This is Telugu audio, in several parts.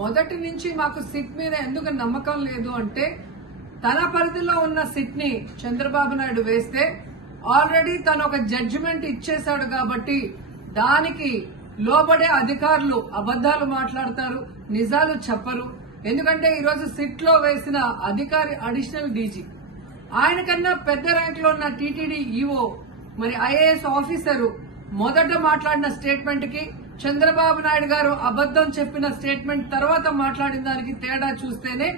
మొదటి నుంచి మాకు సిట్ మీద ఎందుకు నమ్మకం లేదు అంటే తన పరిధిలో ఉన్న సిట్ ని చంద్రబాబు నాయుడు వేస్తే ఆల్రెడీ తను ఒక జడ్జిమెంట్ ఇచ్చేశాడు కాబట్టి దానికి లోబడే అధికారులు అబద్దాలు మాట్లాడతారు, నిజాలు చెప్పరు. ఎందుకంటే ఈరోజు సిట్ లో వేసిన అధికారి అడిషనల్ డీజీ, ఆయన కన్నా పెద్ద ర్యాంక్ లో ఉన్న టీటీడీ ఈఓ, మరి ఐఏఎస్ ఆఫీసరు మొదట మాట్లాడిన స్టేట్మెంట్ కి చంద్రబాబు నాయుడు గారు అబద్దం చెప్పిన స్టేట్మెంట్ తర్వాత మాట్లాడిన దానికి తేడా చూస్తేనే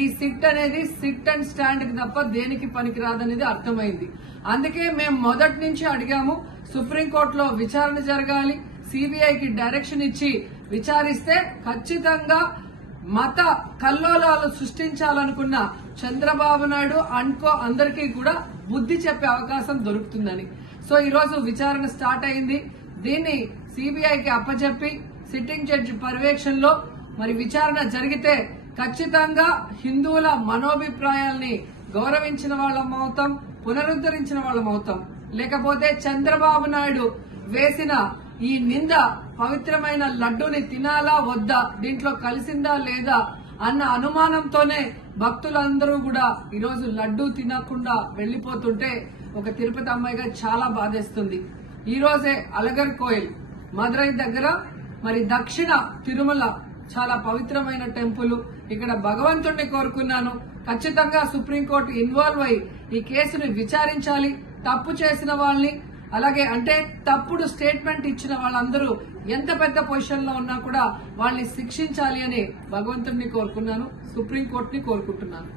ఈ సిట్ అనేది సిట్ అండ్ స్టాండ్ కి తప్ప దేనికి పనికిరాదనేది అర్థమైంది. అందుకే మేము మొదటి నుంచి అడిగాము, సుప్రీంకోర్టులో విచారణ జరగాలి, సిబిఐకి డైరెక్షన్ ఇచ్చి విచారిస్తే ఖచ్చితంగా మత కల్లోలాలు సృష్టించాలనుకున్న చంద్రబాబు నాయుడు అనుకో అందరికీ కూడా బుద్ధి చెప్పే అవకాశం దొరుకుతుందని. సో ఈ రోజు విచారణ స్టార్ట్ అయింది. దీన్ని సిబిఐకి అప్పచెప్పి సిట్టింగ్ జడ్జి పర్యవేక్షణలో మరి విచారణ జరిగితే ఖచ్చితంగా హిందువుల మనోభిప్రాయాల్ని గౌరవించిన వాళ్ళమవుతాం, పునరుద్ధరించిన వాళ్ళమవుతాం. లేకపోతే చంద్రబాబు నాయుడు వేసిన ఈ నింద పవిత్రమైన లడ్డూని తినాలా వద్దా, దీంట్లో కలిసిందా లేదా అన్న అనుమానంతోనే భక్తులందరూ కూడా ఈరోజు లడ్డూ తినకుండా వెళ్లిపోతుంటే ఒక తిరుపతి అమ్మాయిగా చాలా బాధేస్తుంది. ఈ రోజే అలగర్ కోయిల్ మదురై దగ్గర మరి దక్షిణ తిరుమల చాలా పవిత్రమైన టెంపుల్. ఇక్కడ భగవంతుడిని కోరుకున్నాను, ఖచ్చితంగా సుప్రీంకోర్టు ఇన్వాల్వ్ అయి ఈ కేసును విచారించాలి. తప్పు చేసిన వాళ్ళని, అలాగే అంటే తప్పుడు స్టేట్మెంట్ ఇచ్చిన వాళ్ళందరూ ఎంత పెద్ద పొజిషన్ లో ఉన్నా కూడా వాళ్ళని శిక్షించాలి అని భగవంతుడిని కోరుకున్నాను, సుప్రీంకోర్టుని కోరుకుంటున్నాను.